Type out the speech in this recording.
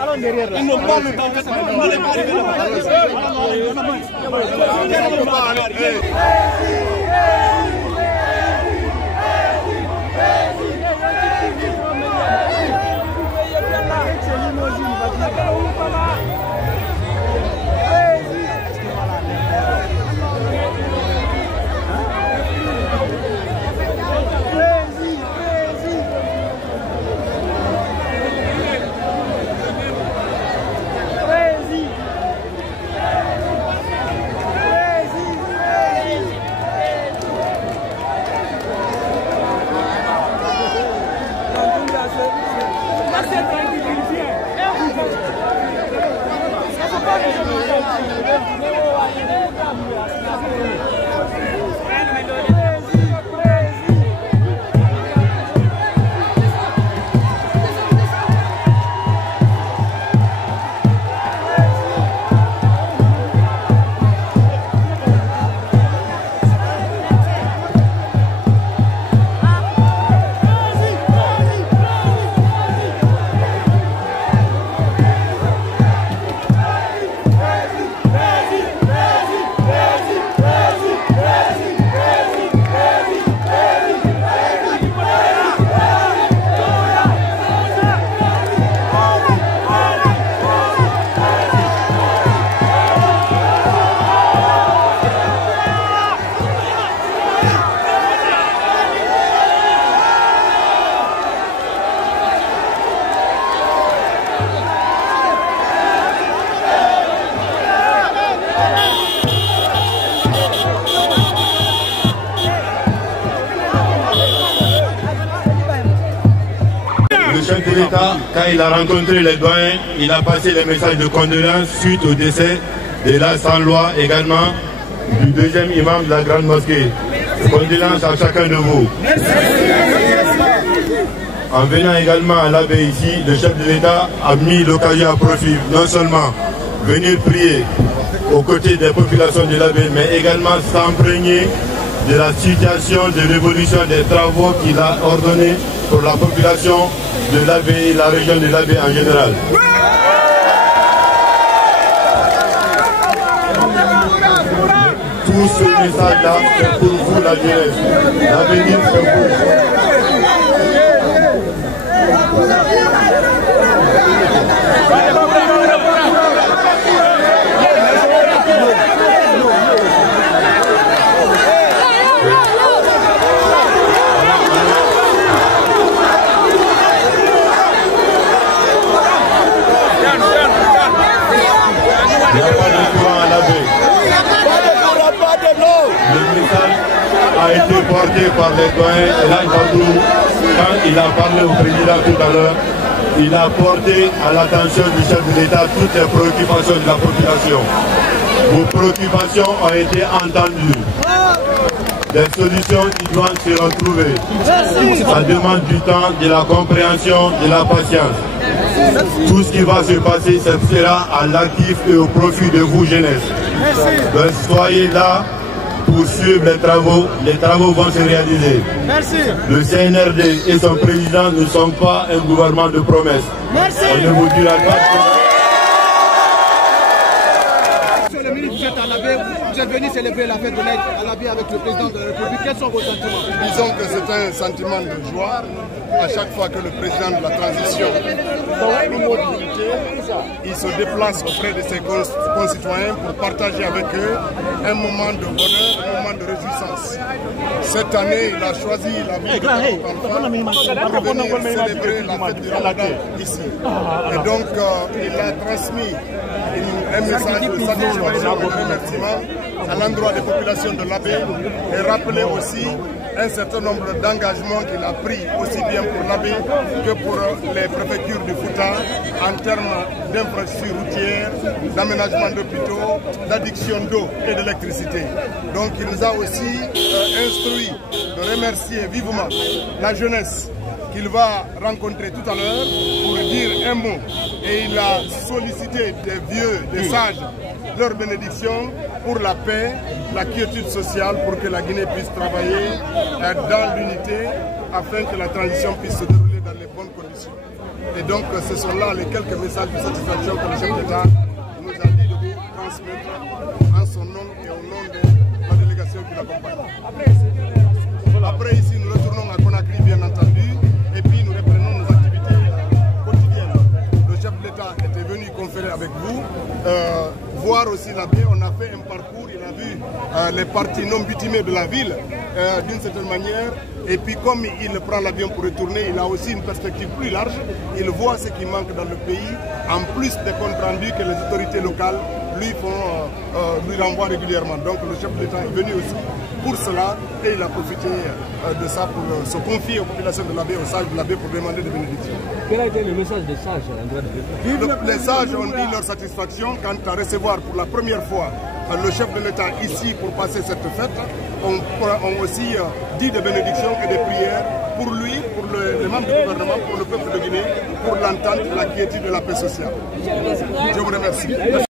Allons derrière là. Ils n'ont pas le temps. Le chef de l'État, quand il a rencontré les doyens, il a passé les messages de condoléances suite au décès de la sans-loi également du deuxième imam de la grande mosquée. Condoléances à chacun de vous. En venant également à l'abbé ici, le chef de l'État a mis l'occasion à profit, non seulement venir prier aux côtés des populations de l'abbé, mais également s'imprégner de la situation de l'évolution des travaux qu'il a ordonnés pour la population de l'abbé et la région de l'abbé en général. Tout ce message-là, c'est pour vous la jeunesse. L'avenir, c'est vous. Il n'y a pas de courant à l'abbé. Le message a été porté par les doyens et l'Anjadou quand il a parlé au président tout à l'heure. Il a porté à l'attention du chef de l'État toutes les préoccupations de la population. Vos préoccupations ont été entendues. Des solutions qui doivent se retrouver. Ça demande du temps, de la compréhension, de la patience. Tout ce qui va se passer, ça sera à l'actif et au profit de vous, jeunesse. Donc, soyez là pour suivre les travaux vont se réaliser. Merci. Le CNRD et son président ne sont pas un gouvernement de promesses. Merci. On ne vous dira pas. Monsieur le ministre, vous êtes à l'abbé, vous êtes venu célébrer la fête de l'Aïd à l'abbé avec le président de la République. Quels sont vos sentiments? Disons que c'est un sentiment de joie à chaque fois que le président de la transition il se déplace auprès de ses concitoyens pour partager avec eux un moment de bonheur, un moment de réjouissance. Cette année, il a choisi la ville de Katouk pour venir célébrer la fête du Ramadan ici. Et donc, il a transmis un message de satisfaction et de remerciement à l'endroit des populations de l'abbé et rappelé aussi un certain nombre d'engagements qu'il a pris aussi bien pour l'Abbé que pour les préfectures du Fouta en termes d'infrastructures routières, d'aménagement d'hôpitaux, d'adduction d'eau et d'électricité. Donc il nous a aussi instruit de remercier vivement la jeunesse qu'il va rencontrer tout à l'heure pour dire un mot. Et il a sollicité des vieux, des sages, leur bénédiction pour la paix, la quiétude sociale, pour que la Guinée puisse travailler dans l'unité afin que la transition puisse se dérouler dans les bonnes conditions. Et donc ce sont là les quelques messages de satisfaction que le chef d'État nous a dit de vous transmettre en son nom et au nom de la délégation qui l'accompagne. Après ici nous retournons à Conakry bien entendu et puis nous reprenons nos activités quotidiennes. Le chef de l'État était venu conférer avec vous, voir aussi l'abbé. On a fait un parcours, il a vu les parties non bitumées de la ville d'une certaine manière. Et puis comme il prend l'avion pour retourner, il a aussi une perspective plus large. Il voit ce qui manque dans le pays, en plus des comptes rendus que les autorités locales lui renvoient régulièrement. Donc le chef de l'État est venu aussi pour cela et il a profité de ça pour se confier aux populations de l'abbé, aux sages de l'abbé pour demander des bénédictions. Quel a été le message des sages à l'endroit de l'État? Les sages ont dit leur satisfaction quant à recevoir pour la première fois le chef de l'État ici pour passer cette fête. On aussi dit des bénédictions et des prières pour lui, pour les membres du gouvernement, pour le peuple de Guinée, pour l'entente, la quiétude et la paix sociale. Je vous remercie.